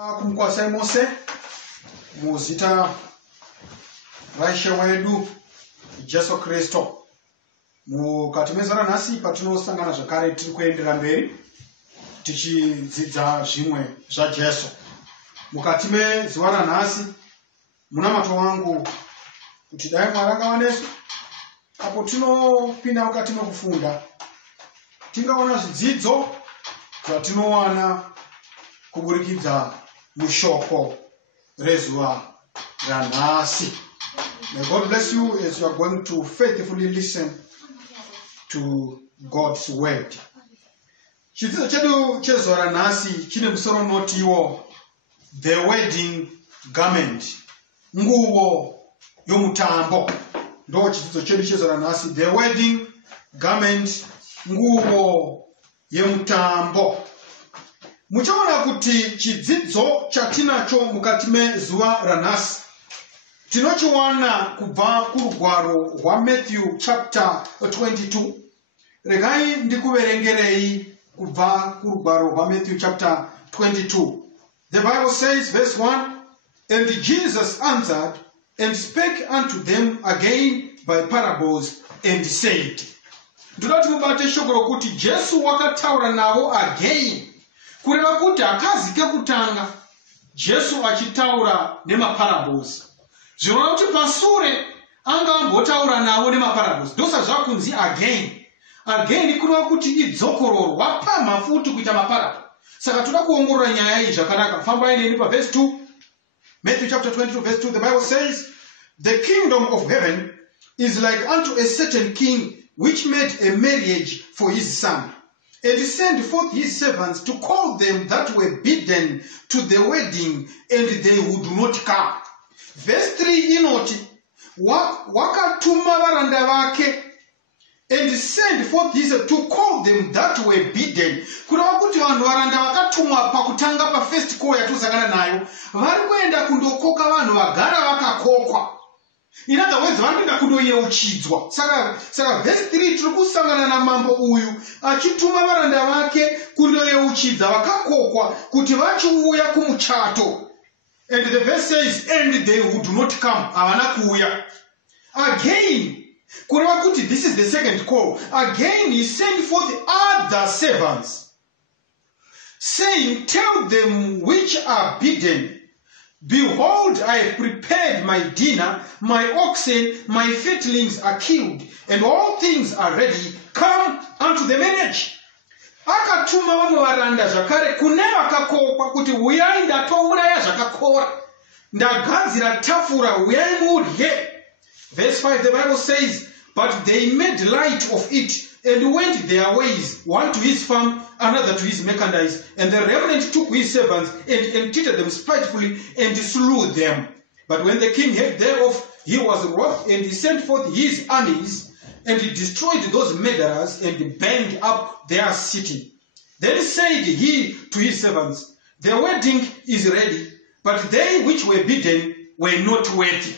Kumkwasa Mose muzita raisha wedu Jesu Kristo mukatimezana nasi patinosangana zvakare tiri kuendera mberi tichidzidza zvimwe zvaJesu. Mukati mezuva ranhasi munamato wangu kuti dai Mwari akawanesu apo tinopinda mukati mekufunda tingaona zvidzidzo zvatinowana kuburikidza mushoko rezuva ranhasi. May God bless you as you are going to faithfully listen to God's word. Chidzidzo chedu chezuva ranhasi chine musoro unotiwo the wedding garment, nguwo yomutambo. Ndo chidzidzo chedu chezuva ranhasi, the wedding garment, nguwo yomutambo. Muchaona kuti chidzidzo chatinacho mukati mezuva ranhasi tinochiwana kubva kurugwaro rwa Matthew chapter 22. Regai ndikuverengerei kubva kurugwaro rwa Matthew chapter 22. The Bible says, verse 1, and Jesus answered and spake unto them again by parables and said. Ndinoti mubate shoko rokuti Jesu wakataura navo again. Kureva kuti akazi kekutanga Jesu achitaura nemaparables. Zvinova kuti pasure anga ambotaura navo nemaparables. Ndosa zvakunzi again. Again kureva kuti idzokororwa pamafuti kuita maparables. Saka toda kuongorora nyaya iyi zvakanaka. Fambai neni pa verse 2. Matthew chapter 22 verse 2, the Bible says, the kingdom of heaven is like unto a certain king which made a marriage for his son, and he sent forth his servants to call them that were bidden to the wedding, and they would not come. Verse 3 inoti, wakatuma varanda vake, and sent forth his to call them that were bidden. Kurava kuti vanhu varanda vakatumwa pakutanga pa first call yatusangana nayo vari kuenda kundokoka vanhu vagara vakakokwa. In other words, vanoenda kundoyeuchidzwa. Saka verse 3 tiri kusangana namambo uyu achituma varanda vake kundoyeuchidza vakakokwa kuti vachiuya kumuchato. And the verse says, and they would not come. Havana kuuya. Again, kureva kuti this is the second call. Again he sent forth other servants, saying, tell them which are bidden, behold, I have prepared my dinner, my oxen, my fatlings are killed, and all things are ready. Come unto the marriage. Akatuma vamwe varanda zvakare kune vakakokwa kuti uyai ndatouraya zvakakora, ndagadzira tafura, uyai mudye. Verse 5, the Bible says, but they made light of it and went their ways, one to his farm, another to his merchandise. And the remnant took his servants and treated them spitefully and slew them. But when the king heard thereof, he was wroth, and he sent forth his armies, and he destroyed those murderers and burned up their city. Then said he to his servants, the wedding is ready, but they which were bidden were not worthy.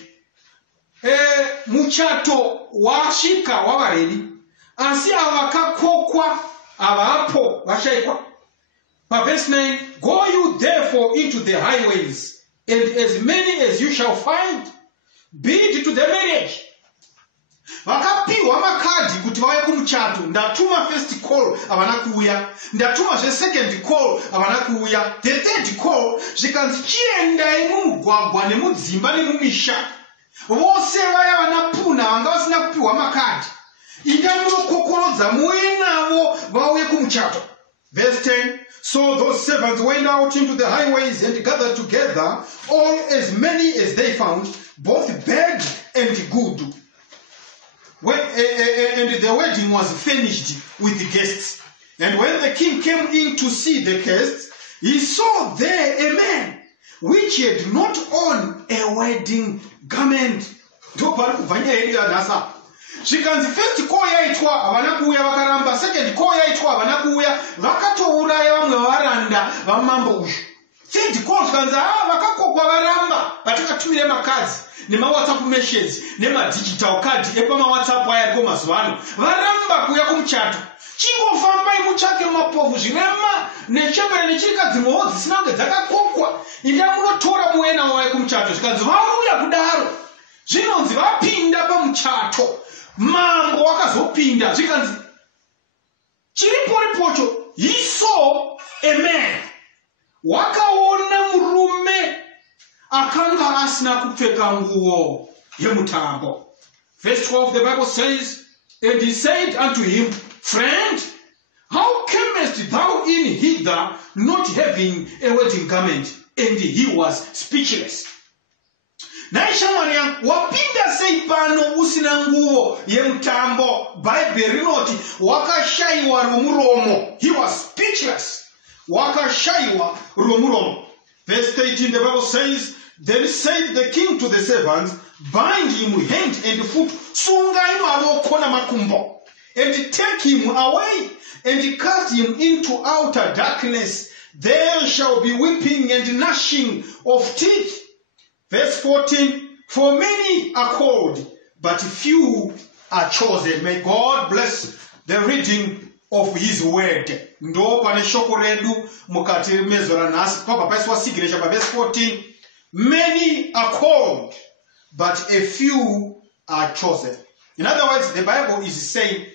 Muchato washika wavaredi, asi avakakokwa avapo vashaikwa. Pa verse 9, go you therefore into the highways, and as many as you shall find, bid to the marriage. Vakapiwa makadi kuti vauye kumuchato. Ndatuma first call havana kuuya, ndatuma second call havana kuuya, the third call zvikanzi chiendai mumugwagwa nemudzimba nemumisha. Vose vaya vanapuna vanga vasina kupiwa makadi, indai munokokorodza muuye navo vauye kumuchato. Verse 10, so those servants went out into the highways and gathered together all as many as they found, both bad and good. And the wedding was finished with the guests. And when the king came in to see the guests, he saw there a man which had not on a wedding garment. Zvikanzi first call yaitwa havana kuuya vakaramba, second call yaitwa havana kuuya vakatouraya vamwe varanda vamambo uyu. Third call zvikanzi vakakokwa varamba vatakatumire makadzi nema-WhatsApp messages nema-digital card epama-WhatsApp aya ariko mazuva ano varamba kuuya kumuchato. Chingofambai mutsvake mapofu zvirema nechembere nechirikadzi mwowo dzisina kunge dzakakokwa muchato zvikanzi vauya kudaro zvinonzi vapinda pamuchato mambo wakazopinda zvikanzi chiriporipocho he saw a man wakaona murume akanga asina kupfeka nguo yemutambo. Verse 12 the Bible says, and he said unto him, friend, how camest thou in hither not having a wedding garment? And he was speechless. Naishamwari yangu wapinda sei pano usina nguo yemutambo. Bible rinoti wakashaiwa romuromo. He was speechless. Wakashaiwa romuromo. Verse 13 the Bible says, then said the king to the servants, bind him hand and foot, sungai mavoko na makumbo, and take him away and cast him into outer darkness. There shall be weeping and gnashing of teeth. Verse 14, for many are called, but few are chosen. May God bless the reading of his word. Ndo pane shoko redu mukati mezora nasi papa paiswa signature pa verse 14. Many are called, but a few are chosen. In other words, the Bible is saying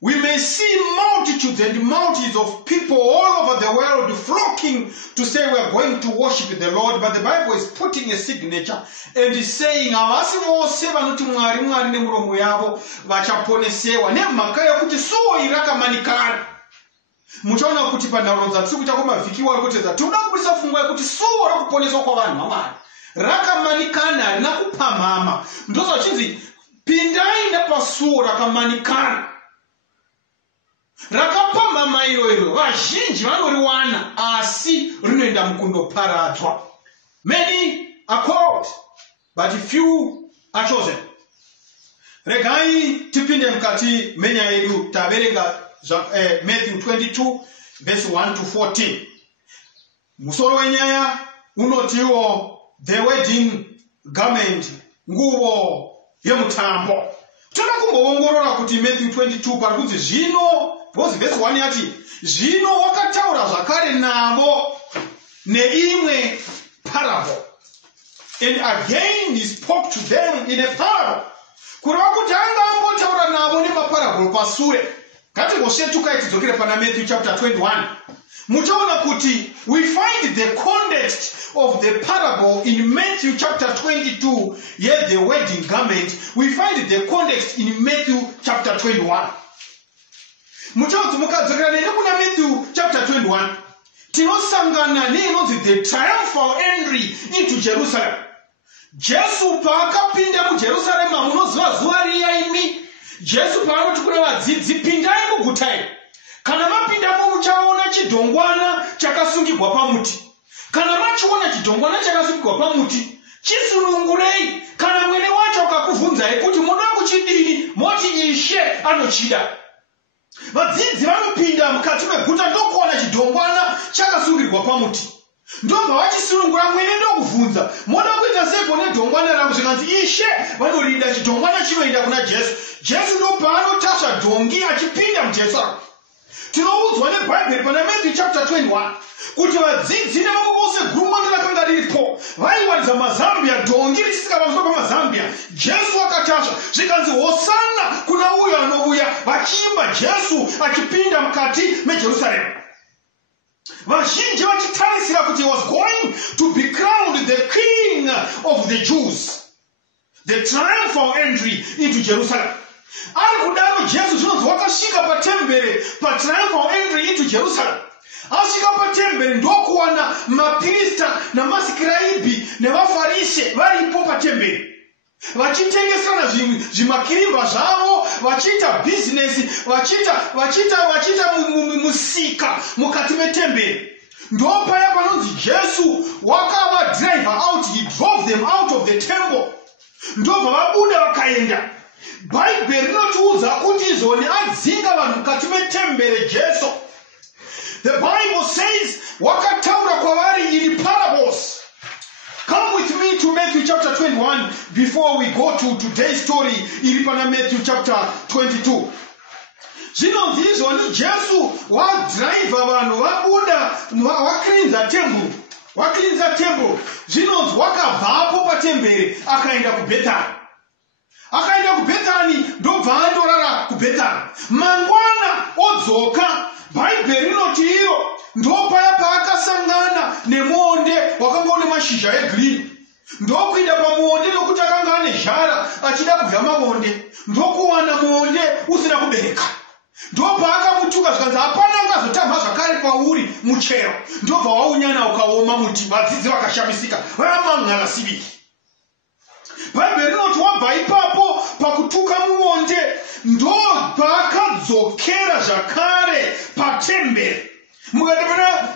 we may see multitudes and multitudes of people all over the world flocking to say we are going to worship the Lord, but the Bible is putting a signature and is saying avasi vose vanoti mwari mwari nemuromo yavo vachaponesewa nemhaka yekuti suo irakamanikana. Muchaona kuti panharo dzatiri kuita kwamavhiki wari kutedza toda kubudisa pfungwa yekuti suo rakuponeswa kwavanhu vamwari rakamanikana harina kupamhama. Ndozvachinzi pindai nepasuo rakamanikana rakapamhama iro vazhinji vanoriwana asi rinoenda mukundoparadzwa. Many are called, but few are chosen. Regai tipinde mukati menyaya yedu taverenga Matthew 22 verse 1 to 14. Musoro wenyaya unotiwo the wedding garment, nguo yemutambo. Toda kumboongorora kuti Matthew 22 parikuti zvino, because verse 1 yati zvino wakataura zvakare navo neimwe parable. And again he spoke to them in a parable. Kureva kuti anga ambotaura navo nemaparable pasure. Kati ngoshetuka tidzokere pana Matthew chapter 21. Muchaona kuti we find the context of the parable in Matthew chapter 22. Here the wedding garment. We find the context in Matthew chapter 21. Muchaona mukadzokera nene kuna Matthew chapter 21. Tinosangana neinonzi the triumphal entry into Jerusalem. Jesu paakapinda kuJerusalema munoziva zuva riya imi. Jesu paanoti kuna vadzidzi pindai muguta iri. Kana mapindamo muchaona chidhongwana chakasungirwa pamuti. Kana machiona chidhongwana chakasungirwa pamuti, chisunungurei. Kana mwene wacho akakubvunzai kuti munoda kuchidini, moti Ishe anochida. Vadzidzi vanopinda mukati meguta ndokuona chidhongwana chakasungirwa pamuti. Ndobva vachisunungura mwene ndokubvunza, moda kuita sepo nedhongwana rangu zvikanzi Ishe vanorida chidhongwana chinoenda kuna Jesu. Jesu ndopaanotasva dhongi achipinda muJerusarema. Tinoudzwa neBhaibheri pana Matthew chapter 21 kuti vadzidzi nevamwe vose guru rakanga riripo vaiwaridza mazambia, dhongi risika pamusoro pamazambia. Jesu akatasva zvikanzi hosana kuna uyo anouya, vachiimba Jesu achipinda mukati meJerusarema. Vazhinji vachitarisira kuti he was going to be crowned the king of the Jews, the triumphal entry into Jerusalem. Ari kudaro Jesu zvinonzi wakasvika patemberi, patriumphal entry into Jerusalem. Asvika patemberi ndokuwana maprista namascribe nevafarise varipo patemberi, vachitengesana zvimakirimba zvavo, vachiita business, vachiita musika mukati metemberi. Ndopaya panonzi Jesu wakava driver out, he drove them out of the temple. Ndobva vabuda vakaenda. Bible rinotiudza kuti izoni adzinga vanhu mukati metemberi Jesu. The Bible says wakataura kwavari in parables. Come with me to Matthew chapter 21 before we go to today's story. Iri pana Matthew chapter 22. Zvinonzi izvoni Jesu wadriver vanhu vabuda vakrinza temple. waklinza temple, zvinonzi wakabvapo patemberi akaenda kuBhetani. Akaenda kuBhetani ndobva andorara kuBhetani. Mangwana odzoka, Bhaibheri rinoti iro ndopaya paakasangana nemuonde wakanga une mashizha egirini. Ndokuenda pamuonde nokuti akanga ane zhara achida kubva maonde. Ndokuwana muonde usina kubereka. Ndobva akamutuka zvikanzi hapana angazotama zvakare pauri muchero. Ndobva waunyana ukaoma muti, vadzidzi vakashamisika vamang'alasiviki. Bhaibheri rinoti wabva ipapo pakutuka muonde ndobva akadzokera zvakare patemberi. Mukatepera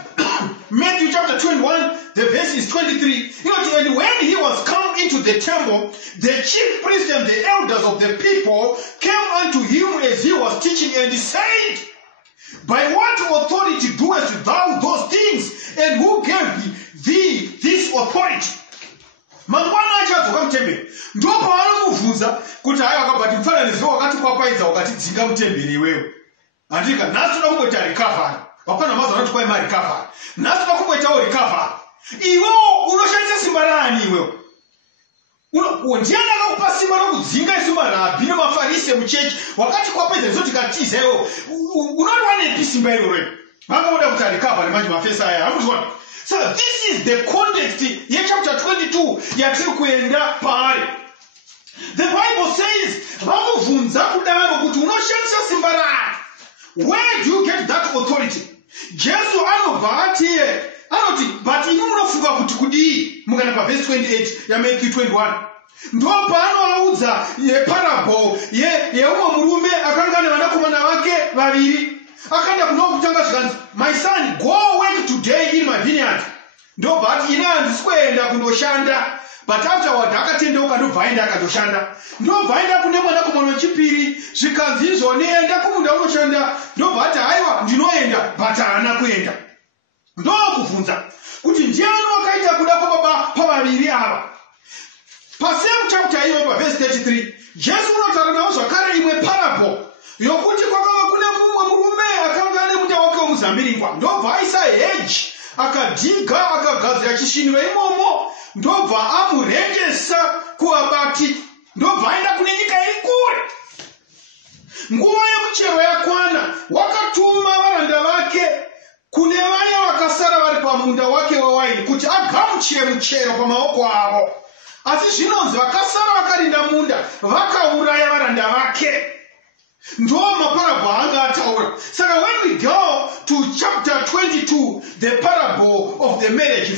Matthew chapter 21, the verse is 23. And when he was come into the temple, the chief priests and the elders of the people came unto him as he was teaching, and he said, by what authority doest thou those things? And who gave thee this authority? Mangwana achadzoka mutemberi. Ndopa vanomubvunza kuti hayi wakabva mufananidzo wakati kwapaidza wakatidzinga mutemberi iwewe. Andika nhasi toda kumboita recovery. Wapana mazo anoti kwai mari recovery. Nhasi toda kumboitawo recovery. Iwewo unoshandisa simba rani iwewe? Ndiani akakupa simba rokudzinga simba rabhi nemafarisi emuchechi wakati kwapaidza izvo tikatiza iwewe? Unoti wanepi simba iroro? Vangoda kuti recovery manje mafesa aya. Hamuzviona? So this is the context in chapter 22 yatiri kuenda paari. The Bible says, vamubvunza kudaro kuti unoshandisa simba rani? Where do you get that authority? Jesu anobva anoti, but imi munofunga kuti kudii? Mukana paverse 28 yaMatthew 21. Ndopanoaudza yeparable yeumwe murume akanga ane vanakomana vake vaviri. Akaenda kunokutanga zvikanzi, my son, go work today in my vineyard. Ndobva ati ine handisi kuenda kundoshanda, but afterward akatendeuka ndobva aenda akatoshanda. Ndobva aenda kune mwanakomana wechipiri, zvikanzi izvoni enda kumunda unoshanda. Ndobva ati haiwa ndinoenda, but haana kuenda. Ndokubvunza kuti ndiani wakaita kuda kwababa pavaviri ava. Pasame chapter iyo paverse 33, Jesu unotaura navo zvakare imwe parable yokuti kwakava kune mumwe murume akanga ane munda wake womuzambiringwa. Ndobva aisa heji akadhiga akagadzira chisviniro imomo. Ndobva amurengesa kuvabati. Ndobva aenda kune nyika iri kure. Nguva yemuchero yakwana, wakatuma varanda vake kune vaya vakasara vari pamunda wake wewaini kuti agamuchire muchero pamaoko avo. Asi zvinonzi vakasara vakarinda munda vakauraya varanda vake. Ndo maparable anga ataura. Saka when we go to chapter 22, the parable of the marriage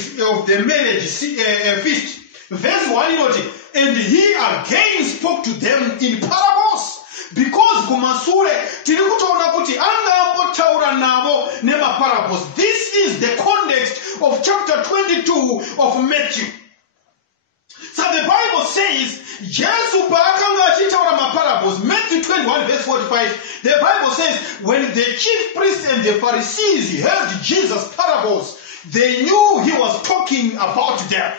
feast, verse 1 inoti, and he again spoke to them in parables, because kumasure tiri kutoona kuti anga ambotaura navo nema parables. This is the context of chapter 22 of Matthew. So the Bible says, Jesu paakanga achitaura maparables, Matthew 21 verse 45, the Bible says, when the chief priests and the Pharisees heard Jesus' parables, they knew he was talking about them.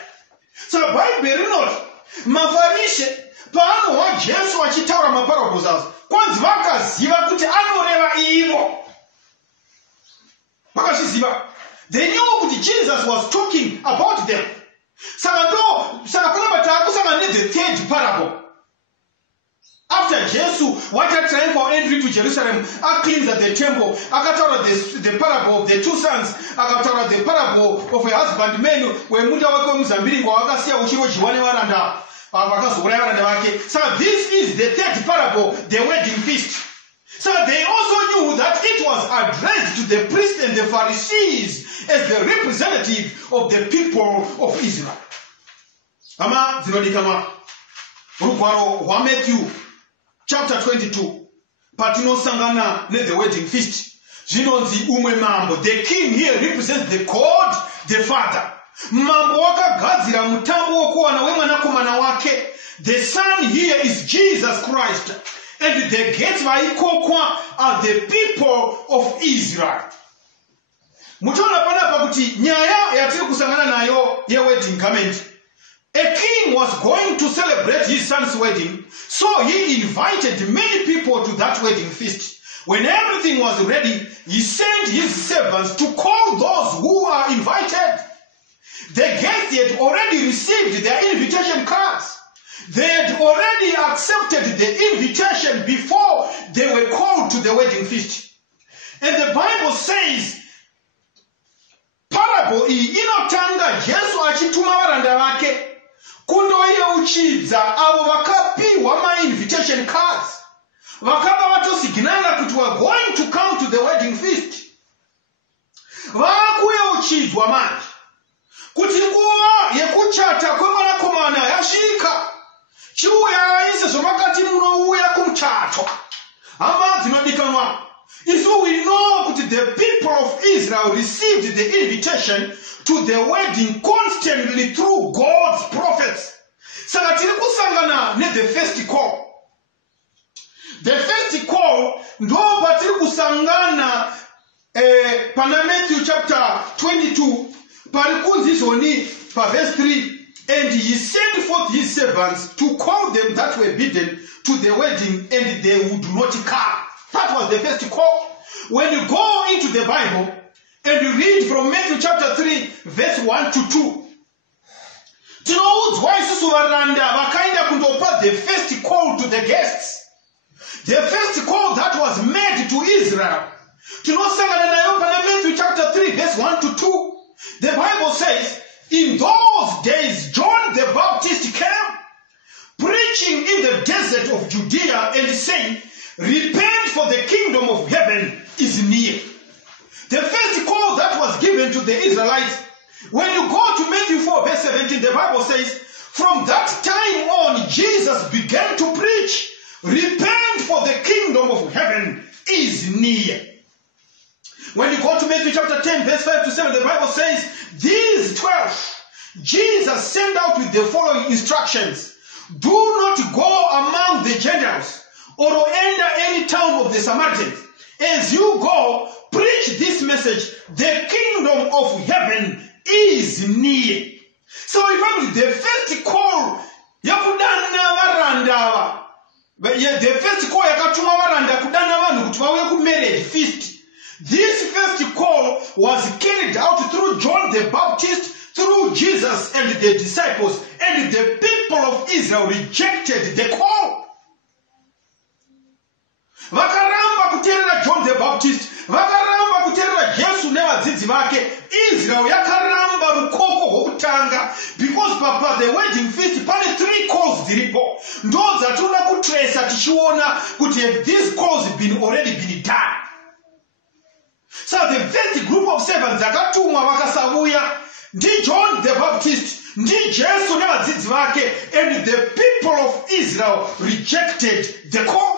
So the Bible knows, mafarishe paanowa Jesu achitaura maparables avo, kwanzi vakaziva kuti anoreva ivo. Vakazviziva. They knew kuti Jesus was talking about them. Saka panapa taakusangana the third parable. After Jesus wanted triumphal entry to Jerusalem, cleansed the temple, akataura the parable of the two sons, akataura the parable of a husbandman where munda wake womuzambiringwa wakasiya uchirodyiwa nevaranda vakazouraya varanda vake. So this is the third parable, the wedding feast. So they also knew that it was addressed to the priests and the Pharisees as the representative of the people of Israel. Ama zinodikama rugwaro wa Matthew chapter 22 patinosangana ne the wedding feast. Zvinonzi umwe mambo, the king here represents the God the Father. Mambo wakagadzira mutambo wokuwana wemwanakomana wake. The son here is Jesus Christ. And the gates vaikokwa are the people of Israel. Muchaona panapa kuti nyaya yatiri kusangana nayo ye wedding garment. A king was going to celebrate his son's wedding, so he invited many people to that wedding feast. When everything was ready, he sent his servants to call those who are invited. The guests had already received their invitation cards. They had already accepted the invitation before they were called to the wedding feast. And the Bible says, parable iyi inotanga Jesu achituma varanda vake kundoyeuchidza avo vakapiwa ma-invitation cards. Vakaba vatosignala kuti we are going to come to the wedding feast. Vakuyeuchidzwa manje kuti nguva yekuchata kwemwanakomana yasvika. Chiuyai sezvamakati munouya kumuchato. Hama dzinodikanwa. Isu we know that the people of Israel received the invitation to the wedding constantly through God's prophets. Saka tiri kusangana ne the first call. The first call ndo patiri kusangana pana Matthew chapter 22 parikunzizoni pa verse 3. And he sent forth his servants to call them that were bidden to the wedding, and they would not come. That was the first call. When you go into the Bible and you read from Matthew chapter 3, verse 1 to 2, tinoudzwa isusu varanda vakaenda kundopa the first call to the guests. The first call that was made to Israel. Tinosangana nayo pana Matthew chapter 3, verse 1 to 2. The Bible says, in those days, John the Baptist came, preaching in the desert of Judea and saying, repent, for the kingdom of heaven is near. The first call that was given to the Israelites, when you go to Matthew 4 verse 17, the Bible says, from that time on, Jesus began to preach, repent, for the kingdom of heaven is near. When you go to Matthew chapter 10, verse 5 to 7, the Bible says, these 12, Jesus sent out with the following instructions. Do not go among the Gentiles or enter any town of the Samaritans. As you go, preach this message. The kingdom of heaven is near. So remember, the first call, the first call yakatuma varanda kudana vanhu kuti vauye kumarriage feast. This first call was carried out through John the Baptist, through Jesus and the disciples, and the people of Israel rejected the call. Vakaramba kuterera John the Baptist, vakaramba kuterera Jesu nevadzidzi vake. Israel yakaramba rukoko hwokutanga, because papa the wedding feast pane 3 calls dziripo. Ndo dzatinoda kutrace tichiona kuti these calls have already been done. So the first group of servants akatumwa vakasavuya ndi John the Baptist, ndi Jesu nevadzidzi vake, and the people of Israel rejected the call.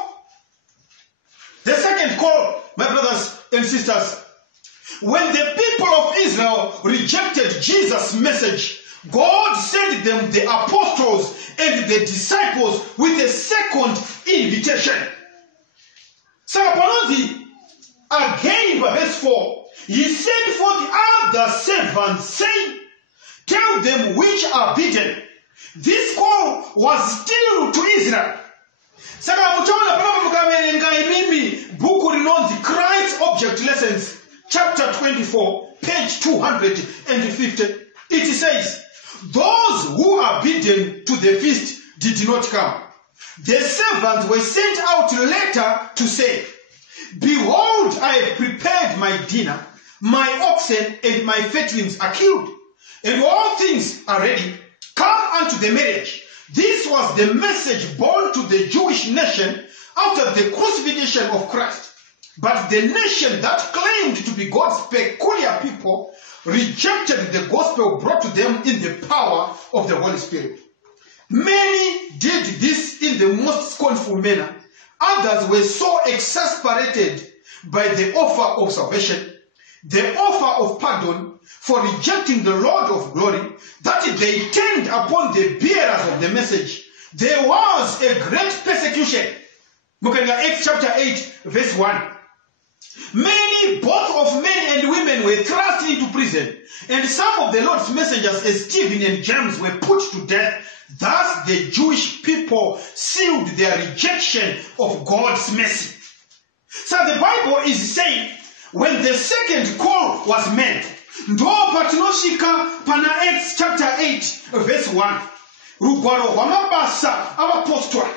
The second call, my brothers and sisters, when the people of Israel rejected Jesus' message, God sent them the apostles and the disciples with a second invitation. So again, verse 4, he sent forth other servants, saying, tell them which are bidden. This call was still to Israel. Saka mutaona pano mukaverenga imimi buku rinonzi Christ Object Lessons, chapter 24, page 250. It says, those who are bidden to the feast did not come. The servants were sent out later to say, behold, I have prepared my dinner, my oxen and my fatlings are killed, and all things are ready. Come unto the marriage. This was the message born to the Jewish nation after the crucifixion of Christ. But the nation that claimed to be God's peculiar people rejected the gospel brought to them in the power of the Holy Spirit. Many did this in the most scornful manner. Others were so exasperated by the offer of salvation, the offer of pardon, for rejecting the Lord of glory, that they turned upon the bearers of the message. There was a great persecution. Look at Acts chapter 8, verse 1. Many, both of men and women, were thrust into prison, and some of the Lord's messengers, as Stephen and James, were put to death. Thus the Jewish people sealed their rejection of God's mercy. So the Bible is saying, when the second call was made, ndo patinosvika pana Acts chapter 8 verse 1. Rugwaro rwamabasa avapostora,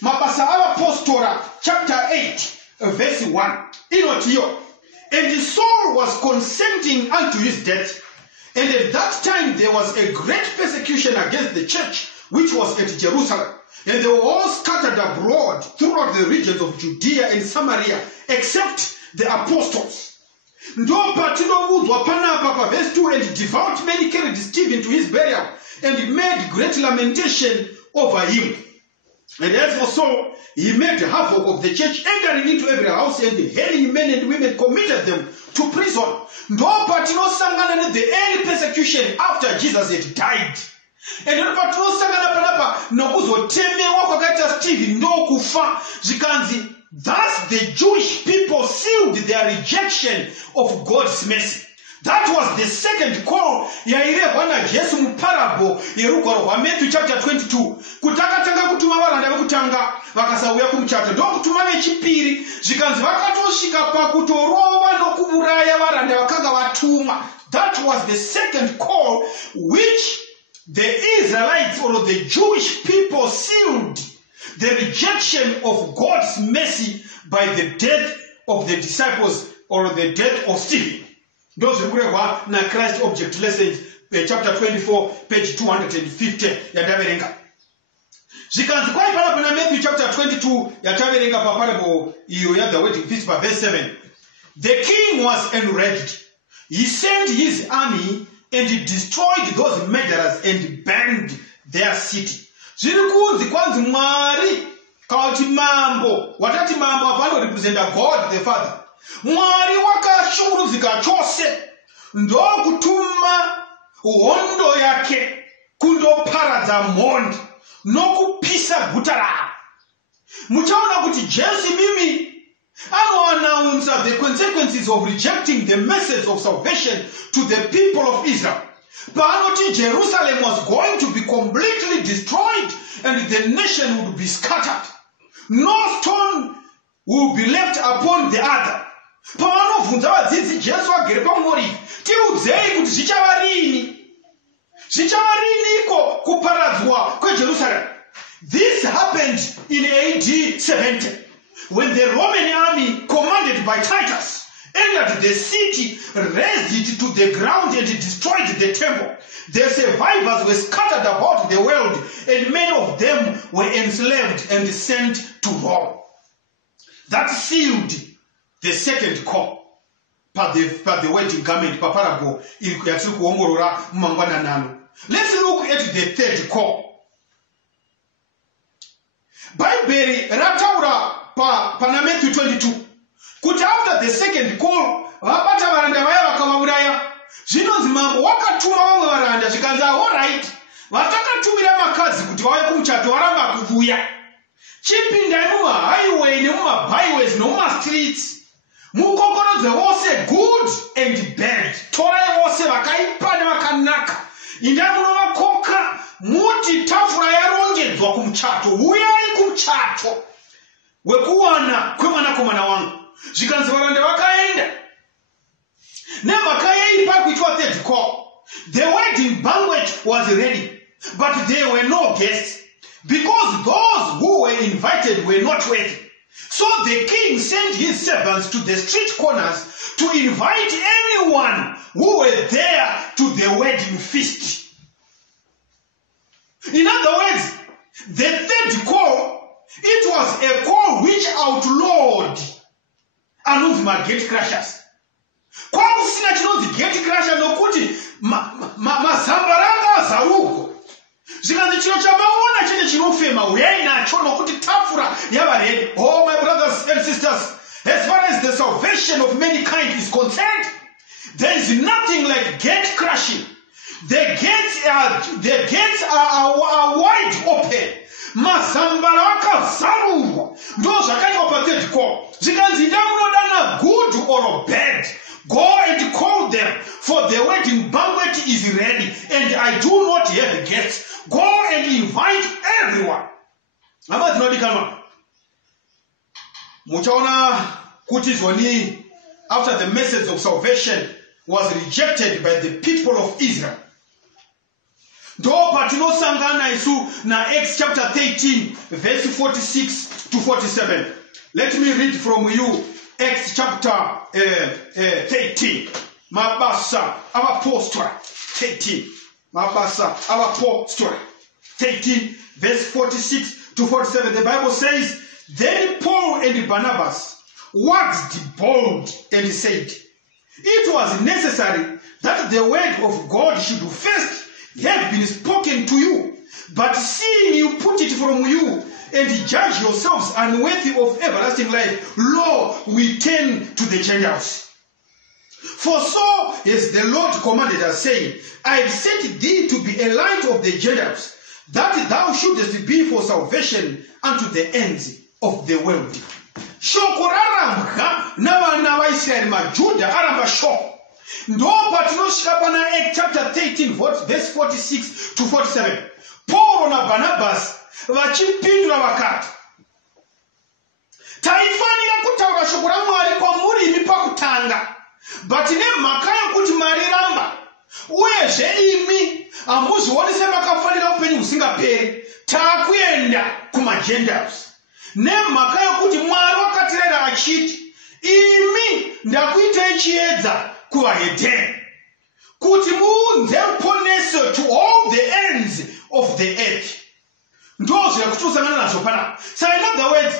mabasa avapostora chapter 8 verse 1 inotiyo, and Saul was consenting unto his death, and at that time there was a great persecution against the church which was at Jerusalem, and they were all scattered abroad throughout the regions of Judea and Samaria except the apostles. Ndo patinobudzwa panapa pa verse 2, and devout men carried Stephen to his burial and made great lamentation over him. And as for Saul, he made havoc of the church, entering into every house and hailing men and women, committed them to prison. Ndo patinosangana the early persecution after Jesus had died. And ndo patinosangana panapa nokuzotemewa kwakaita Stephen ndo kufa zvikanzi. Thus the Jewish people sealed their rejection of God's mercy. That was the second call yairehwa naJesu muparable yerugwaro rwa Matthew chapter 22. Kutakatanga kutuma varanda vekutanga vakasauya kumuchato, ndo kutuma vechipiri zvikanzi vakatosvika pakutorova nokuuraya varanda vakanga vatumwa. That was the second call which the Israelites or the Jewish people sealed the rejection of God's mercy by the death of the disciples or the death of Stephen. Those who read na Christ Object Lessons, chapter 24, page 250 ya Daverenga. Zikanzi kwa ipana kuna Matthew chapter 22 ya Daverenga pa parable iyo ya the wedding feast by verse 7. The king was enraged. He sent his army and he destroyed those murderers and burned their city. Zirikunzi kwanzi Mwari kauti mambo, watati mambo apano representa God the Father. Mwari wakashuruzika chose ndo kutuma hondo yake kundoparadza mhondi nokupisa guta ravo. Muchaona kuti Jesu mimi anoannounce the consequences of rejecting the message of salvation to the people of Israel. Paanoti Jerusalem was going to be completely destroyed and the nation would be scattered. No stone will be left upon the other. Paanovhunza vadzidzi Jesu agere pamuorivhi, tiudzei kuti zvichava rini? Zvichava riniko kuparadzwa kweJerusalem? This happened in AD 70 when the Roman army commanded by Titus entered the city, razed it to the ground and destroyed the temple. The survivors were scattered about the world, and many of them were enslaved and sent to Rome. That sealed the second call. Pa the wedding garment, pa parable, yatiri kuongorora mumangwana nano. Let's look at the third call. Bible rataura pa Matthew 22. Kuti after the second call, vabata varanda vaya vakavauraya. Zvinonzi mambo wakatuma vamwe varanda zvikanzi all right, vatakatumira makadzi kuti vauye kumuchato varamba kuvuya. Chipindai mumahighway nemumabyways nemumastreets, mukokorodze vose good and bad. Torai vose vakaipa nevakanaka, indai munovakoka muti tafura yarongedzwa kumuchato, uyai kumuchato wekuwana kwemwanakomana wangu. Zvikanzi varanda vakaenda. Nemhaka yeipa kuitwa third call. The wedding banquet was ready, but there were no guests, because those who were invited were not worthy. So the king sent his servants to the street corners to invite anyone who were there to the wedding feast. In other words, the third call, it was a call which outlawed anonzi gate crashers. Kwakusina chinonzi gate crasher nokuti mazambaranga azarugo. Zvikanzi chino chamaona chete chinofema uyai nacho nokuti tafura yava ready. Oh my brothers and sisters, as far as the salvation of mankind is concerned, there is nothing like gate crashing. The gates are wide open. Mazambara akazarurwa. Ndo zvakaitwa pa third call. Zvikanzi ndamunodana good or bad, go and call them, for the wedding banquet is ready, and I do not have guests. Go and invite everyone. Hama dzinodikanwa. Muchaona kuti zvoni after the message of salvation was rejected by the people of Israel. Ndo patinosangana isu na Acts chapter 13 verse 46 to 47. Let me read from you Acts chapter 13. Mabasa our apostle 13. Mabasa our apostle 13 verse 46 to 47. The Bible says, then Paul and Barnabas waxed bold and said, it was necessary that the word of God should first have been spoken to you, but seeing you put it from you and judge yourselves unworthy of everlasting life, lo, we turn to the Gentiles. For so as the Lord commanded us, saying, I have set thee to be a light of the Gentiles, that thou shouldest be for salvation unto the ends of the world. Shoko rarambwa na Israel majuda aramba shoko. Ndo patinoshika pana Acts chapter 13 verse 46 to 47. Paul na Barnabas vachipindura vakati, taifanira kutaura shoko raMwari kwamuri pakutanga, but nemhaka yokuti mariramba uyezve imi hamuzioni semakafanira upenyu husingaperi, takuenda kumaGentiles. Nemhaka yokuti Mwari wakatirayira achiti, imi ndakuitai chiedza kuvahedheni, kuti muunze ruponeso to all the ends of the earth. Ndozvo yakutusangana nazvo panapa. So in other words,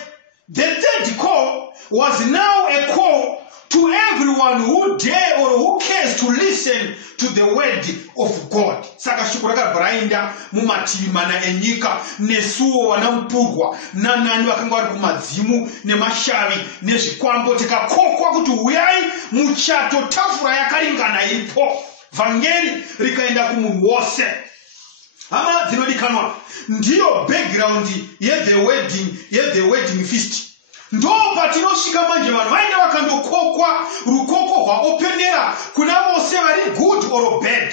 the third call was now a call to everyone who dare or who cares to listen to the word of God. Saka shoko rakabvaraenda mumativi mana enyika, nesuwo vanamupurwa nanani vakanga vari kumadzimu nemashavi nezvikwambo, tikakokwa kuti uyai muchato, tafura yakaringana iripo, vhangeri rikaenda kumunhu wose. Hama dzinodikanwa, ndiyo background ye the wedding feast. Ndo patinosvika manje vanhu vaenda vakandokokwa rukoko rwaopenera kuna vose vari good or bad.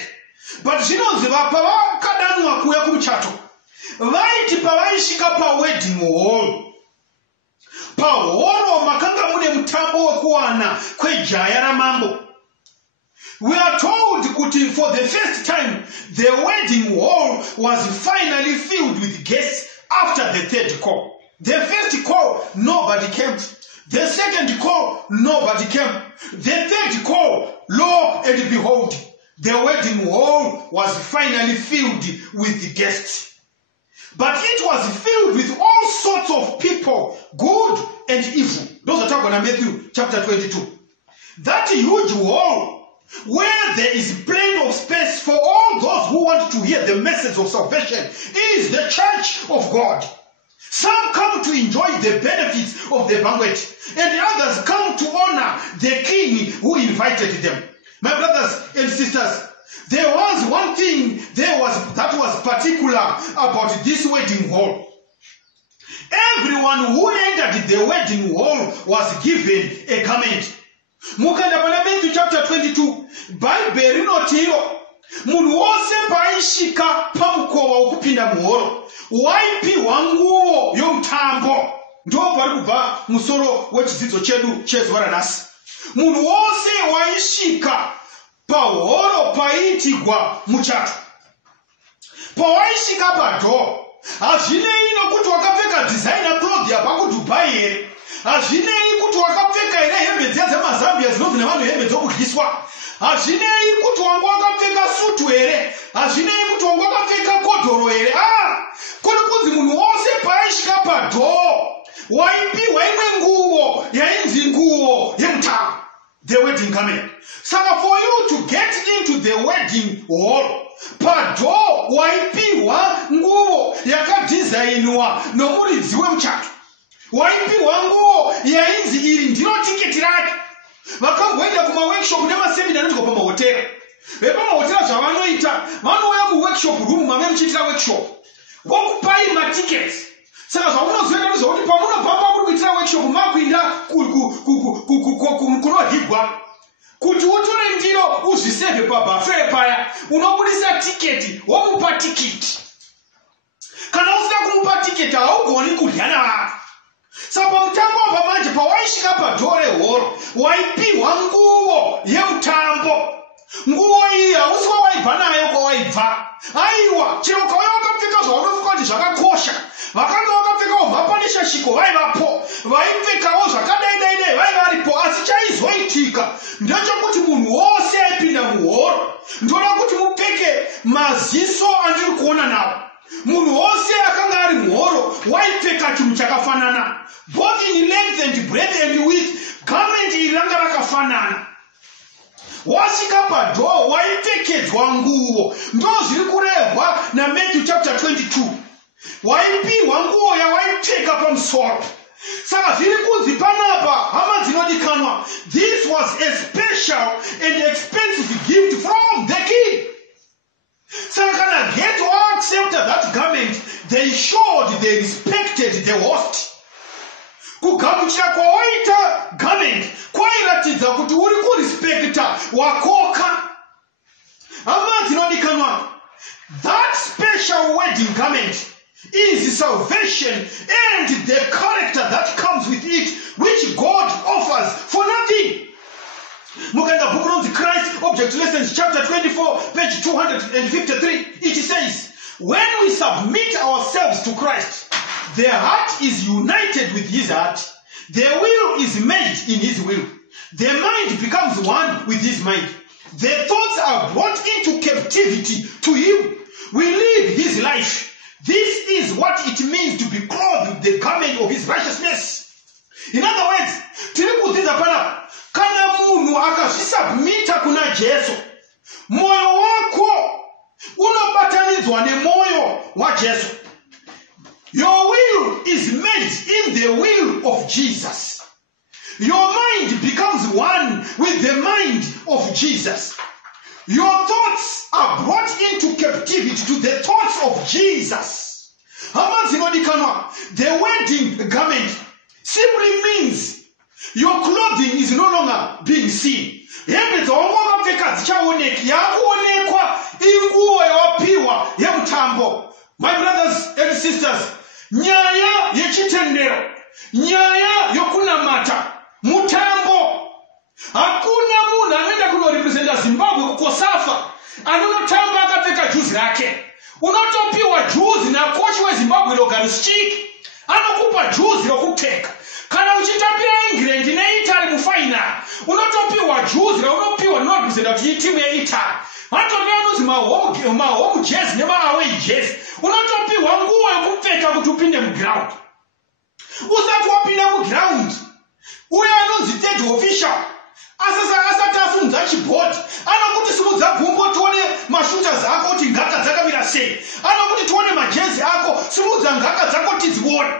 But zvinonzi pavakadanwa kuuya kumuchato, vaiti pavaisvika pawedding hall, pahoro makanga mune mutambo wekuwana kwejaya ramambo. We are told kuti for the first time the wedding hall was finally filled with guests after the third call. The first call, nobody came. The second call, nobody came. The third call, lo and behold, the wedding hall was finally filled with guests. But it was filled with all sorts of people, good and evil. Those are talking about Matthew chapter 22. That huge hall, where there is plenty of space for all those who want to hear the message of salvation, is the church of God. Some come to enjoy the benefits of the banquet, and others come to honor the king who invited them. My brothers and sisters, there was one thing that was particular about this wedding hall. Everyone who entered the wedding hall was given a garment. Mukanda pana Matthew chapter 22, Bible rinotiro munhu wose paaisvika pamukova wokupinda muhoro waipihwa nguo yomutambo. Ndo pari kubva musoro wechidzidzo chedu chezuva ranhasi. Munhu wose waisvika pahoro paiitigwa muchato, pawaisvika padho, hazvinei nokuti wakapfeka designer clothes yabva kuDubai here, hazvinei kuti wakapfeka here hembe dziya dzemazambia dzinobva nevanhu hembe dzokudyiswa, hazvinei kuti wanga wakapfeka sutu here, hazvinei kuti wanga wakapfeka kodhoro here. Kuri kunzi munhu wose paaisvika padho waipihwa imwe nguo yainzi nguo yemutambo, the wedding garment. Saka for you to get into the wedding hall, padho waipihwa nguo yakadhizainiwa nomuridzi wemuchato, waipihwa nguo yainzi iri ndiro tiketi rake. Vakangoenda kumaworkshop nemasemina anotwa pamahotera. Vepamahotera zvavanoita, vanouya muworkshop room mave muchiitira workshop, vokupai matickets. Saka zvaunozoenda ndezvokuti pamunobva muri kuitira workshop makuinda kunohigwa kuti utore ndiro uzvisevhe pabhafe paya, unobudisa tiketi womupa tiketi. Kana usina kumupa tiketi haugoni kudya navanhu. Saka pamutambo apa manje pawaisvika padho rehoro waipihwa nguo yemutambo. nguo iyi hausi waibva nayo kwawaibva. Aiwa, chero kauya wakapfeka zvaunofunga kuti zvakakosha. Vakanga vakapfekawo mapanishashiko vaivapo, vaipfekawo zvakadaidai vaivaripo, asi chaizoitika ndechekuti munhu wose aipinda muhoro ndoda kuti mupfeke maziso andiri kuona nawo. Munhu wose akanga ari muhoro waipfeka chinhu chakafanana, both in length and breadth and width. Garment iri ranga rakafanana. Wasvika padhoo waipfekedzwa nguo. Ndo zviri kurehwa naMatthew chapter 22. Waipihwa nguo yawaipfeka pamusoro. Saka zviri kunzi panapa, hama dzinodikanwa, this was a special and expensive gift from the king. Saka kana Ghetto accepted that garment, they showed they respected the host. Kugamuchira kwawaita garment kwairatidza kuti uri kurespekta wakoka. Hama dzinodikanwa, that special wedding garment is salvation and the character that comes with it, which God offers for nothing. Mukanga book of the Christ Object Lessons, chapter 24, page 253, it says, when we submit ourselves to Christ, the heart is united with his heart, the will is merged in his will, the mind becomes one with his mind, the thoughts are brought into captivity to him, we live his life. This is what it means to be clothed with the garment of his righteousness. In other words, tiri kudzidza pana kana munhu akazvisubmita kuna Jesu, moyo wako unobatanidzwa nemoyo waJesu. Your will is made in the will of Jesus. Your mind becomes one with the mind of Jesus. Your thoughts are brought into captivity to the thoughts of Jesus. The wedding garment simply means your clothing is no longer being seen. My brothers and sisters, nyaya yechitendero, nyaya yokunamata, mutambo. Hakuna munhu anoenda kunorepresenta Zimbabwe kukosafa anonotamba akapfeka juzi rake. Unotopiwa juzi na kochi weZimbabwe Logan Stick, anokupa juzi rokupfeka. Kana uchitambira England neItaly mufainal, unotopiwa juzi raunopiwa rinorepresenta kuti timu yeItaly. Vatori vanonzi mahome jersey nemaaway jersey. Unotopiwa nguo yokupfeka kuti upinde muground. Usati wapinda muground, uyo anonzi third official asati afunza chibhoti anokuti simudza gumbo tione mashuta zako kuti ngaka dzakamira sei, anokuti tione majezi ako simudza ngaka dzako tidzione.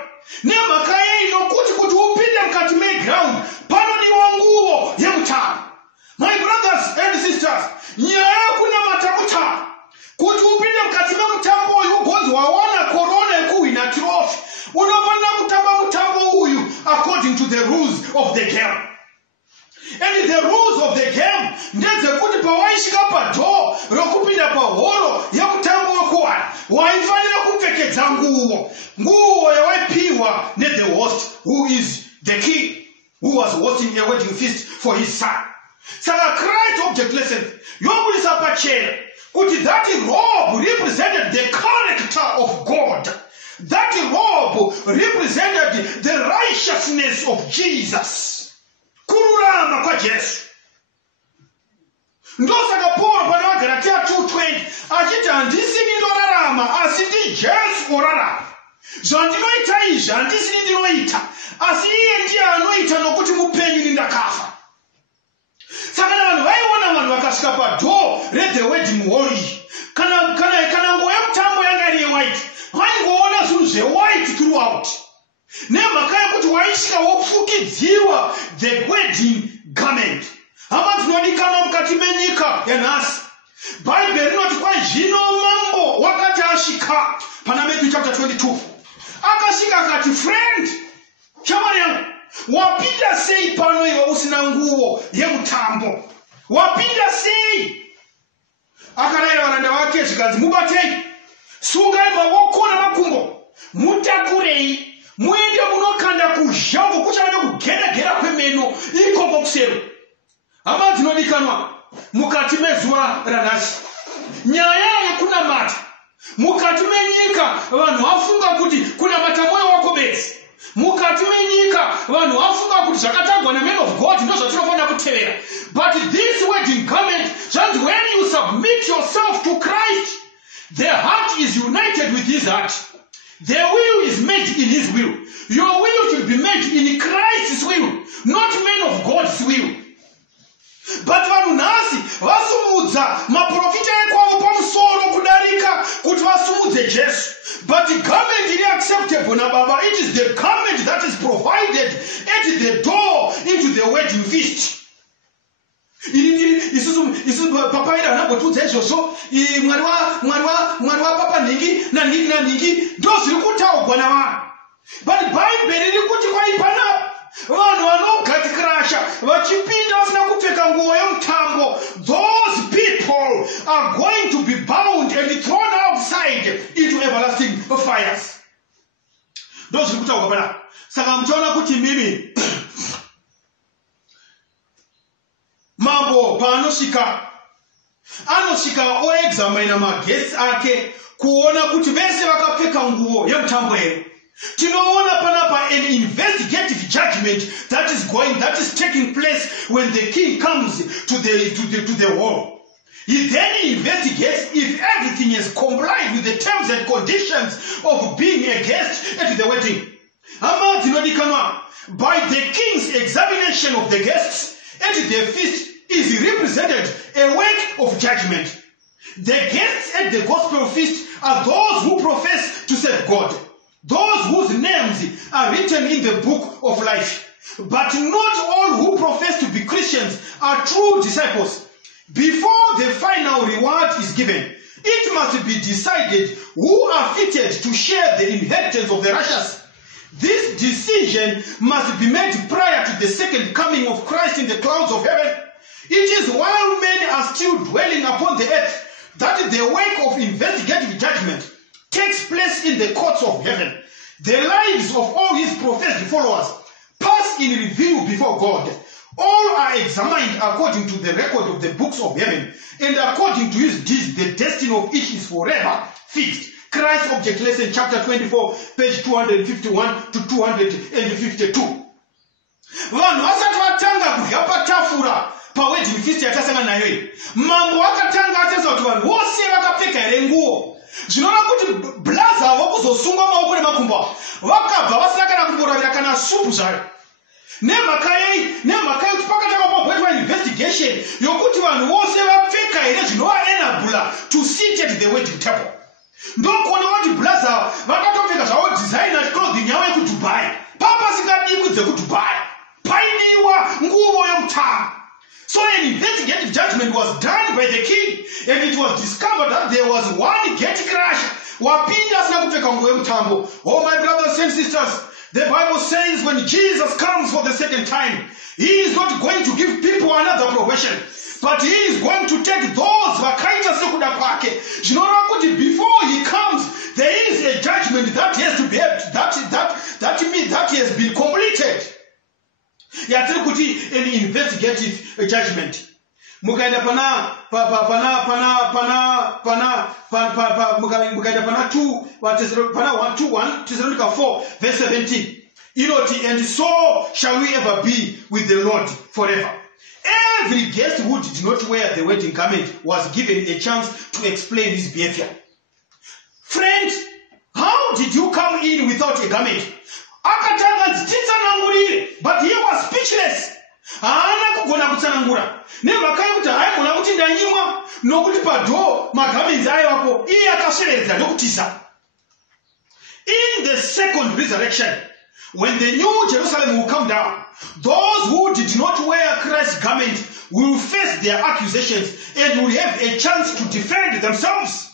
Nemhaka yei nokuti kuti upinde mukati meground panodiwa nguo yemutambo. My brothers and sisters, nyaya yokunamata mutambo, kuti upinde mukati memutambo uyu ugonzi wawana korona yekuhwina trophy, unofanira kutamba mutambo uyu according to the rules of the game. And the rules of the game ndedzekuti pawaisvika padhoo rokupinda pahoro yemutambo wekuwana waifanira kupfekedza nguo yawaipiwa nethe host, who is the king, who was hosting a wedding feast for his son. Saka Christ Object Lesson yobudisa pachena kuti that robe represented the character of God. That robe represented the righteousness of Jesus. Kururama kwa Jesu. Ndosaka Paul pana Galatia 2:20 achiti handisi ndorarama asi ndi Jesu orarama. Zvandinoita izvi handisi ndinoita asi iye ndiye anoita nokuti mupenyu ndakafa. Saka vanhu vaiona vanhu vakasvika padhoo rethe wedding hall iyi. Kana nguo yemutambo yanga iri yewhite, vaingoona zvinhu zvewhite throughout. Nemhaka yekuti waisvika wofukidziwa the wedding garment. Hama dzinodikanwa mukati menyika yanhasi. Bhaibheri rinoti kwai zvino mambo wakati asvika pana Matthew chapter 22. Akasvika akati, friend, shamwari yangu, wapinda sei pano iwe usina nguo yemutambo? Wapinda sei? Akarayira varanda vake zvikanzi, mubatei, sungai maoko namakumbo, mutakurei, muende munokanda kuzhango kuchava nekugera-gera kwemeno ikoko kusero. Hama dzinodikanwa, mukati mezuva ranhasi. Nyaya yekunamata mukati menyika, vanhu vafunga kuti kunamata mwoyo wako bedzi. Mukati menyika vanhu vafunga kuti zvakatagwa naman of God ndozvatinofanira kutevera. But this wedding garment, just when you submit yourself to Christ, the heart is united with his heart. The will is made in his will. Your will should be made in Christ's will, not man of God's will. But vanhu nhasi vasumudza maprofita ekwavo pamusoro kudarika kuti vasumudze Jesu. But the garment is acceptable naBaba. It is the garment that is provided at the door into the wedding feast. Isusu papa ida anagotudza izvozvo mwari wa papa nhingi nanhingi ndozviri kutaurwa navanhu. But Bible riri kuti kwaipanapa vanhu vanogatikirasha vachipinda vasina kupfeka nguo yomutambo, those people are going to be bound and thrown outside into everlasting fires. Ndozviri kutaurwa panapa. Saka muchaona kuti mimi mambo paanosvika oexamina maguests ake kuona kuti vese vakapfeka nguo yemutambo here. Tinoona panapa an investigative judgment that is taking place when the king comes to the hall. He then investigates if everything is complied with the terms and conditions of being a guest at the wedding. By the king's examination of the guests at the feast is represented a work of judgment. The guests at the gospel feast are those who profess to serve God, those whose names are written in the book of life. But not all who profess to be Christians are true disciples. Before the final reward is given, it must be decided who are fitted to share the inheritance of the righteous. This decision must be made prior to the second coming of Christ in the clouds of heaven. It is while men are still dwelling upon the earth that the work of investigative judgment takes place in the courts of heaven. The lives of all his professed followers pass in review before God. All are examined according to the record of the books of heaven, and according to his deeds, the destiny of each is forever fixed. Christ Object Lesson, chapter 24, page 251 to 252. Vanhu vasati vatanga kudya patafura pawedding feast yatasangana nayo, mambo akatanga atesa kuti vanhu vose vakapfeka here nguo. Zvinova kuti blaza avo kuzosungwa maoko nemakumbo vakabva vasina kana kumboravira kana supu zvayo. Nemhaka yei kuti pakatanga pabhoitwa investigation yokuti vanhu vose vapfeka here zvinovaenabhula to sit at the wedding table. Ndokuona kuti blaza vakatopfeka zvavo designer clothing yavo yekuDubai. Papasingadiwi dzekuDubai, painiwa nguo yomutambo. So an investigative judgment was done by the king, and it was discovered that there was one gate crasher. Oh, my brothers and sisters, the Bible says when Jesus comes for the second time, he is not going to give people another probation, but he is going to take those before he comes, there is a judgment that has to be that means that he has been completed. Yatiri kuti an investigative judgment. Mukaenda pana 1 Thessalonica 4 verse 17. And so shall we ever be with the Lord forever. Every guest who did not wear the wedding garment was given a chance to explain his behavior. Friend, how did you come in without a garment? But he was speechless. In the second resurrection, when the new Jerusalem will come down, those who did not wear Christ's garment will face their accusations and will have a chance to defend themselves.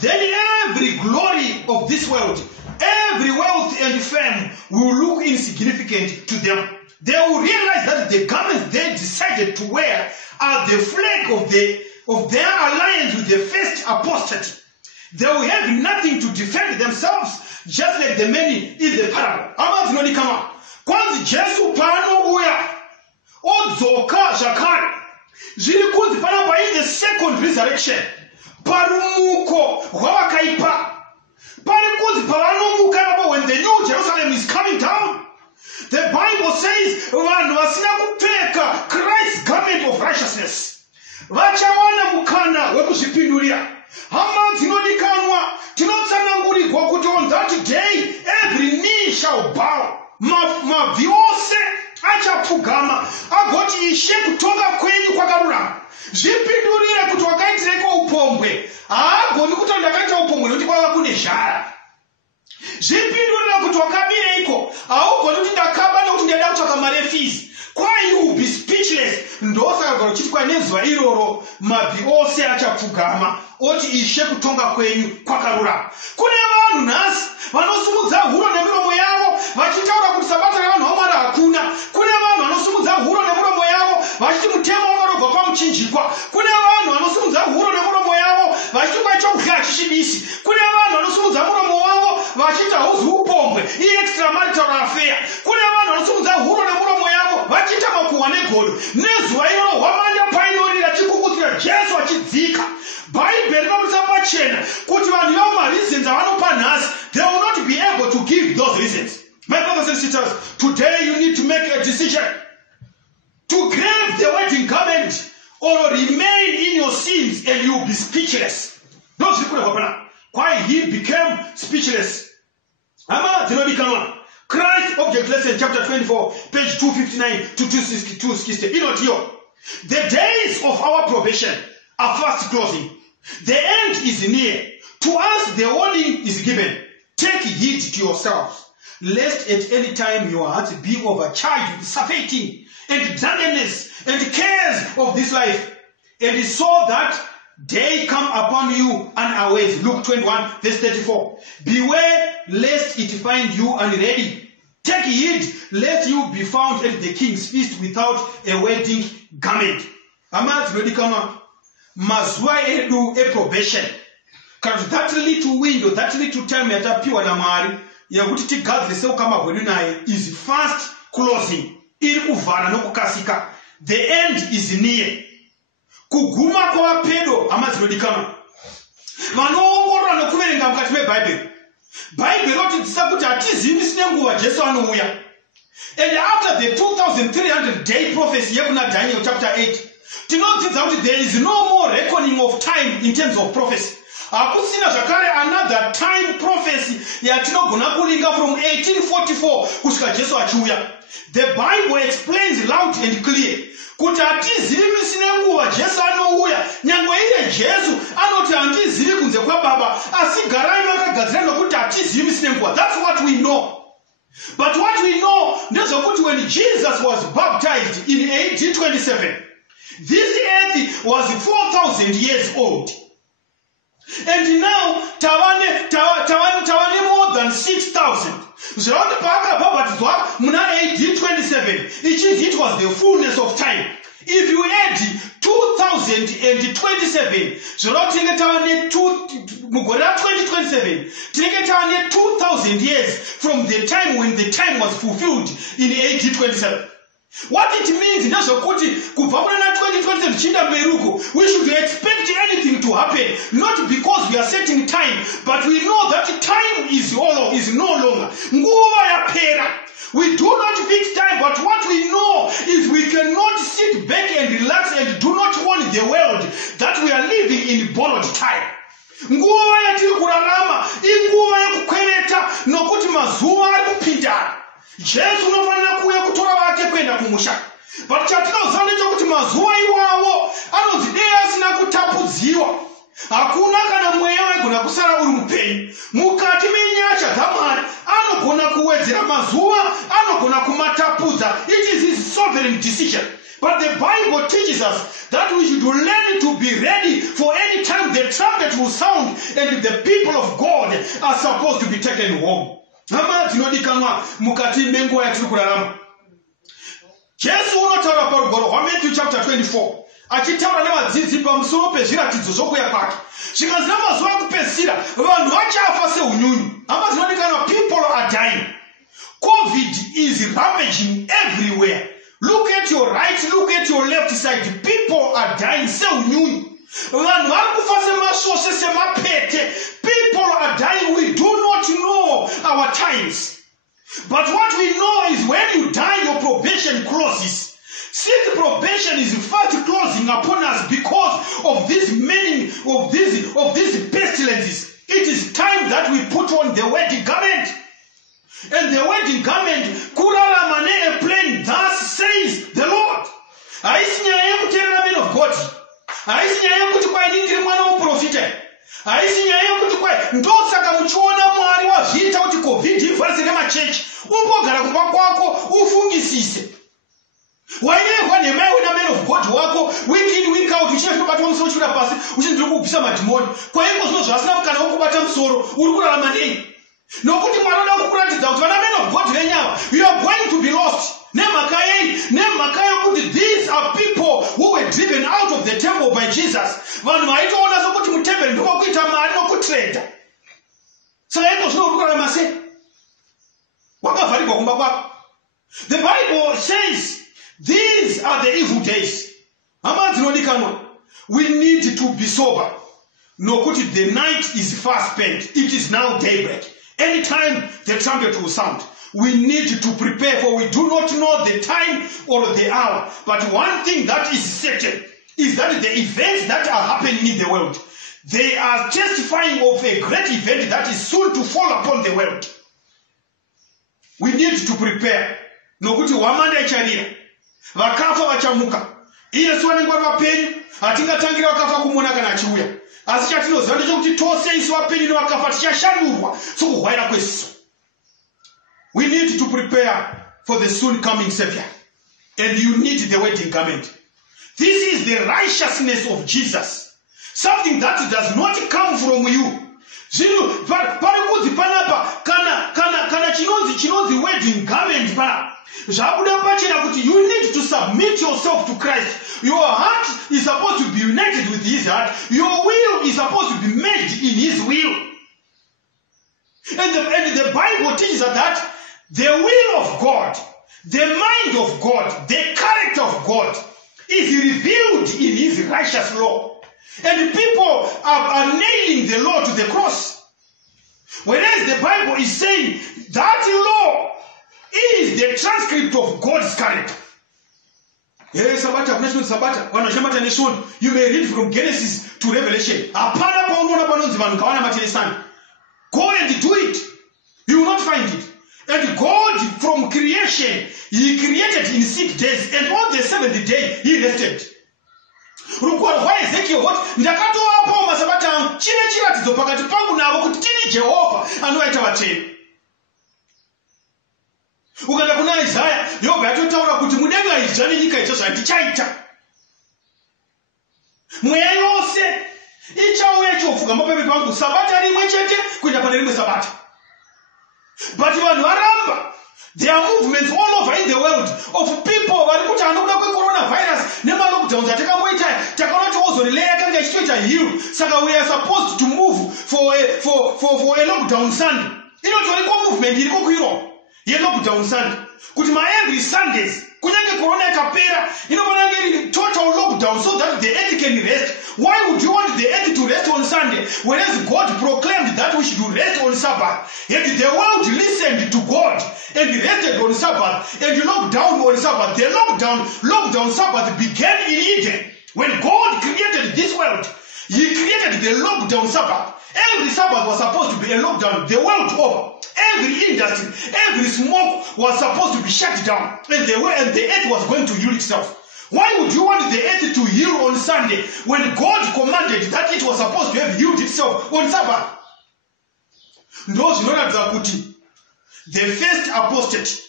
Then every glory of this world, every wealth and fame will look insignificant to them. They will realize that the garments they decided to wear are the flag of their alliance with the first apostate. They will have nothing to defend themselves, just like the many in the parable. Kwanzi Jesu pano uya odzoka zvakare zviri kunzi panapa in the second resurrection parumuko rwavakaipa pari kunzi pavanomuka napo when the new Jerusalem is coming down. The Bible says vanhu vasina kupfeka Christ's garment of righteousness vachawana mukana wekuzvipindurira. Hama dzinodikanwa tinotsanangurirwa kuti on that day every knee shall bow, mabvi ose achapfugama agoti Ishe kutonga kwenyu kwakarurama. Zvipindurire kuti wakaitireko upombwe haagoni kuti ndakaita upombwe nokuti kwava kune zhara. Zvipindurire kuti wakabireiko haugoni kuti ndakaba nokuti ndaida kutsvaka mari yefizi. Why you be speechless? Ndosaka garo chiti kwa nezuva iroro mabvi ose achapfugama oti Ishe kutonga kwenyu kwakarurama. Kune vanhu nhasi vanosumudza huro nemiromo yavo vachitaura kuti sabata revanhu vaMwari hakuna. Kune vanhu vanosumudza huro nemiromo yavo vachiti mutemo unorogwa pamuchinjikwa. Kune vanhu vanosumudza huro nemiromo yavo vachiti kwachokudya hachishibisi. Kune vanhu vanosumudza muromo wavo vachiti hauzi upombwe extramarital affair. Kune vanhu vanosumudza huro nemuromo yavo vachita makuhwa negodo. Nezuva iroro hwamanya painorira chikukudzira Jesu achidzika. Bhaibheri rinomuisa pachena kuti vanhu ivavo mareasons avanopa nhasi, they will not be able to give those reasons. My brothers and sisters, today you need to make a decision to grab the wedding garment or remain in your sins and you will be speechless. Those people are why he became speechless. Christ Object Lesson chapter 24 page 259 to 260. The days of our probation are fast closing. The end is near. To us the warning is given. Take heed to yourselves, lest at any time your hearts be overcharged with surfeiting and drunkenness and cares of this life, and so that day come upon you unawares. Luke 21 verse 34. Beware lest it find you unready. Take heed lest you be found at the king's feast without a wedding garment. Mazuva edu probation. Because that little window, that little time yatapiwa na Mwari yakuti tigadze ukama hwedu naye is fast closing. Iri kuvhara nokukasika. The end is near. Kuguma kwa pedo amazilodikana. Vanoongorwa nokuverenga mukati meBhayibheri. Bhayibheri rotitsisa kuti hatizivi sine nguva Jesu anouya. And after the 2300 day prophecy yekuna Daniel chapter 8, tinodzidza kuti there is no more reckoning of time in terms of prophecy. Hakusina zvakare another time prophecy yatinogona kulinga from 1844 kusvika Jesu achiuya. The Bible explains loud and clear kuti hatizivi sine nguva Jesu anouya. Nyangwe iye Jesu anoti handizivi kunze kwaBaba, asi garai makagadzira nokuti hatizivi sine nguva. That's what we know. But what we know ndezvokuti when Jesus was baptized in AD 27, this earth was 4,000 years old. And now tavane more than 6,000. Zvakuti paakabhabhatidzwa muna AD 27, it was the fullness of time. If you add 2027, tinenge tavane mugore ra2027, tinenge tavane 2,000 years from the time when the time was fulfilled in AD 27. What it means is that we should expect anything to happen, not because we are setting time, but we know that time is no longer. We do not fix time, but what we know is we cannot sit back and relax and do not warn the world that we are living in borrowed time. Nguva yatiri kurarama inguva yekukwereta nokuti mazuva ari kupindana. Jesu unofanira kuuya kutora vake kuenda kumusha. But chatinoziva ndechekuti mazuva iwawo anonzi dei asina kutapudziwa. Hakuna kana mweya waigona kusara uri mupenyu. Mukati menyasha dzaMwari anogona kuwedzera mazuva, anogona kumatapudza. It is his sovereign decision. But the Bible teaches us that we should learn to be ready for any time the trumpet will sound and the people of God are supposed to be taken home. Mukati mengo yatiri kurarama. Jesu unotaura parugwaro rwaMatthew chapter 24 achitaura nevadzidzi pamusoro pezviratidzo zvokuuya kwake. Zvikanzi namazuva ekupedzisira vanhu vachafa seunyunyu. Hama dzinodikanwa, people are dying. COVID is ravaging everywhere. Look at at your right, look at your left side. People are dying. People are dying. We do not know our times. But what we know is when you die, your probation closes. Since probation is fast closing upon us because of this many of these pestilences, it is time that we put on the wedding garment. And the wedding garment, kurara mane a plain, thus says the Lord. Men of God. Ndosaka muchiona mwari wazviita kuti covid ivhase nemachechi umbogara kumba kwako ufungisise wainyerekwa nemaiwe namen of God wako week in week out uchinatobatwa musoro chura pasi uchindiri kubvisa madhimoni kwaiko zvino zvasina mukana wokubata musoro uri kurarama nei nokuti mwari unoda kukuratidza kuti vana men of God venyava you are going to be lost nemhaka yokuti these are people who were driven out of the temple by Jesus. Vanhu vaitoona sokuti mutemberi ndokuita mari nokutreda. Saka iko zvino uri kurarama sei wakavharirwa kumba kwako. The Bible says these are the evil days. Hama dzinodikanwa, we need to be sober. Nokuti the night is fast spent. It is now daybreak. Anytime the trumpet will sound, we need to prepare, for we do not know the time or the hour. But one thing that is certain is that the events that are happening in the world, they are testifying of a great event that is soon to fall upon the world. We need to prepare. Nokuti wamanda icharira. Vakafa vachamuka. Yesu vanengwa vapenyu. Hatingatangira vakafa kumona kana achiuya. Asi chatinoziva ndechekuti tose isu vapenyu nevakafa tichashandurwa sokuhwaira kwesu. We need to prepare for the soon coming Savior. And you need the wedding garment. This is the righteousness of Jesus. Something that does not come from you. Kana chinonzi wedding garment para. You need to submit yourself to Christ. Your heart is supposed to be united with his heart. Your will is supposed to be made in his will. And the Bible teaches us that the will of God, the mind of God, the character of God is revealed in his righteous law. And people are nailing the law to the cross. Whereas the Bible is saying that law is the transcript of God's character. Yes, you may read from Genesis to Revelation. Go and do it. You will not find it. And God from creation, he created in 6 days, and on the 7th day he rested. Ezekiel, what? Ndakatovapo masabata angu chine chiratidzo pakati pangu navo kuti tini Jehovah anoita vateni. Ukaenda kuna Isaiah, Jehovah yatotaura kuti mudenga icha nenyika icho zvandichaita. Mweya yose ichauya ichofugama mapepe pangu sabata rimwe chete kuenda pane rimwe sabata. But vanhu varamba. There are movements all over in the world of people varikuti anokuda kwecoronavirus nemalockdowns atakamboita takaona ozoneleya kanga ichitoita heal. Saka we are supposed to move for a lockdown Sunday. Inotoriko movement iriko kuiro ye lockdown Sunday. Kuti every Sundays kunyange corona ikapera inofana kunge total lockdown so that the earth can rest. Why would you want the earth to rest on Sunday, whereas God proclaimed that we should rest on Sabbath? Yet the world listened to God and rested on Sabbath and locked down on Sabbath. The lockdown Sabbath began in Eden. When God created this world, he created the lockdown Sabbath. Every Sabbath was supposed to be a lockdown the world over. Every industry, every smoke was supposed to be shut down. And the earth was going to heal itself. Why would you want the earth to heal on Sunday when God commanded that it was supposed to have healed itself on Sabbath? The first apostate,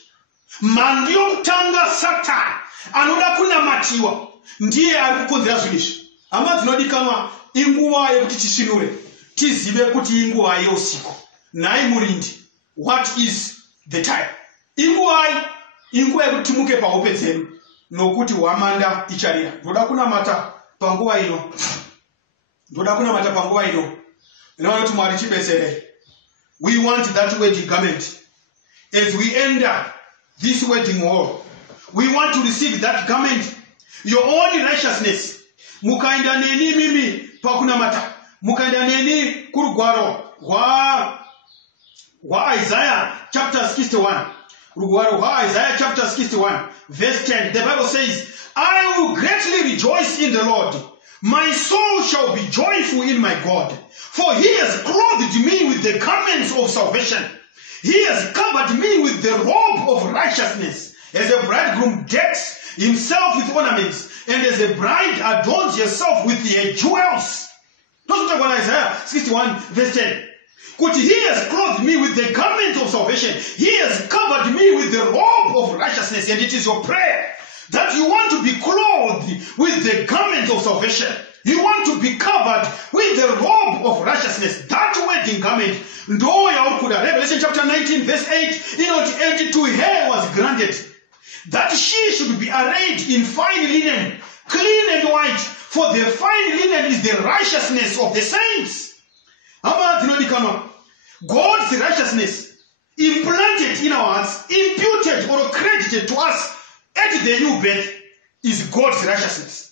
mhando yokutanga Satan, anoda kunamatiwa, ndiye ari kukonzera zvinhu. Hama dzinodikanwa inguva yekuti tisvinure, tizive kuti inguva yeusiku. Nhai murindi, what is the time? Inguva yekuti timuke pahope dzedu. Nokuti wamanda icharira. Ndoda kunamata panguva ino. Inoona kuti Mwari chibetsere. We want that wedding garment. As we enter this wedding hall, We want to receive that garment, your own righteousness. Mukaenda neni mimi pakunamata. Mukaenda neni kurugwaro wa Isaiah chapter 61. Rugwaro wa Isaiah chapter 61 verse 10. The Bible says, I will greatly rejoice in the Lord. My soul shall be joyful in my God. For he has clothed me with the garments of salvation. He has covered me with the robe of righteousness. As a bridegroom decks himself with ornaments, and as a bride adorns herself with the jewels. Don't talk about Isaiah 61 verse 10. He has clothed me with the garments of salvation. He has covered me with the robe of righteousness. And it is your prayer that you want to be clothed with the garments of salvation. You want to be covered with the robe of righteousness. That wedding garment. Revelation chapter 19 verse 8. And to her was granted that she should be arrayed in fine linen, clean and white. For the fine linen is the righteousness of the saints. God's righteousness implanted in our hearts, imputed or credited to us at the new birth is God's righteousness.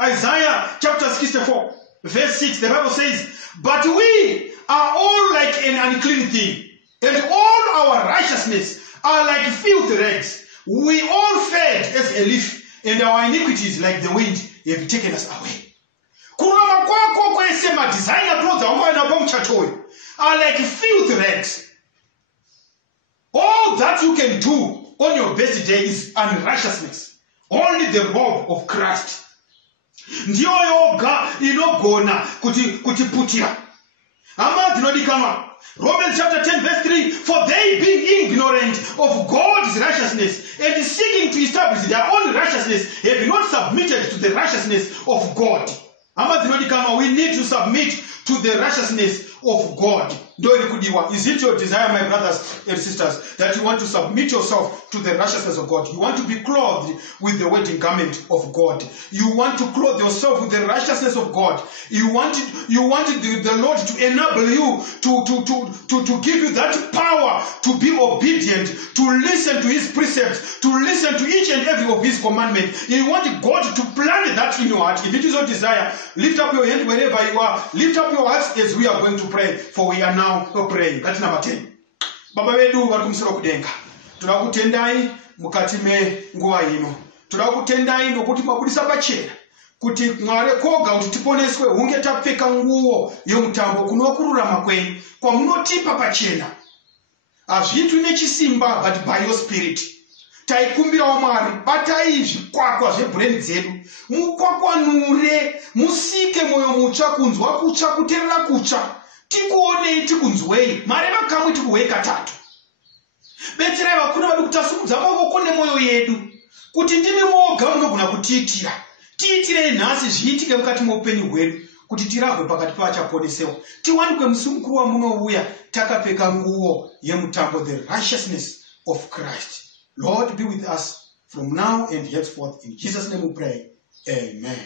Isaiah chapter 64 verse 6, the Bible says, but we are all like an unclean thing, and all our righteousness are like filthy rags. We all fade as a leaf, and our iniquities like the wind have taken us away. Designer clothes are like filthy rags. All that you can do on your best day is unrighteousness. Only the robe of Christ. Ndiyo yoga inogona kuti putira. Romans chapter 10 verse 3. For they being ignorant of God's righteousness and seeking to establish their own righteousness have not submitted to the righteousness of God. We need to submit to the righteousness of God. Is it your desire, my brothers and sisters, that you want to submit yourself to the righteousness of God? You want to be clothed with the wedding garment of God. You want to clothe yourself with the righteousness of God. You want the Lord to enable you to give you that power to be obedient, to listen to his precepts, to listen to each and every of his commandments. You want God to plant that in your heart. If it is your desire, lift up your hand wherever you are. Lift up your hearts as we are going to pray, for we are now praying. That's number 10. Baba wedu watukumsira kudenga. Tunakutendai mukati me nguwa ino. Tunakutendai nokuti mwabudisa pachera. Kuti mware koga kuti tiponeswe hunge tapfeka nguwo yomutambo kunokururama kwenyu kwa munotipa pachena. Azviitwi nechisimba, but by your spirit. Taikumbira Mwari, batai zvikwakwa zvebrain dzedu. Mukwakwanure, musike moyo mutsva, kunzwa kutsva, kuteerera kutsva. Tikuonei tikunzwei, mareva kamwe tikuhwe katatu. Betirai vakuru vadu kutasumudza maoko nemoyo yedu, kuti ndimi moga munogona kutiitira. Tiitirei nhasi zviitike mukati muupenyu hwedu, kuti tiragwe pakati pavachaponesewa. Tiwanikwe musi mukuru wamunouya takapfeka nguwo yemutambo, the righteousness of Christ. Lord, be with us from now and henceforth. In Jesus' name we pray. Amen.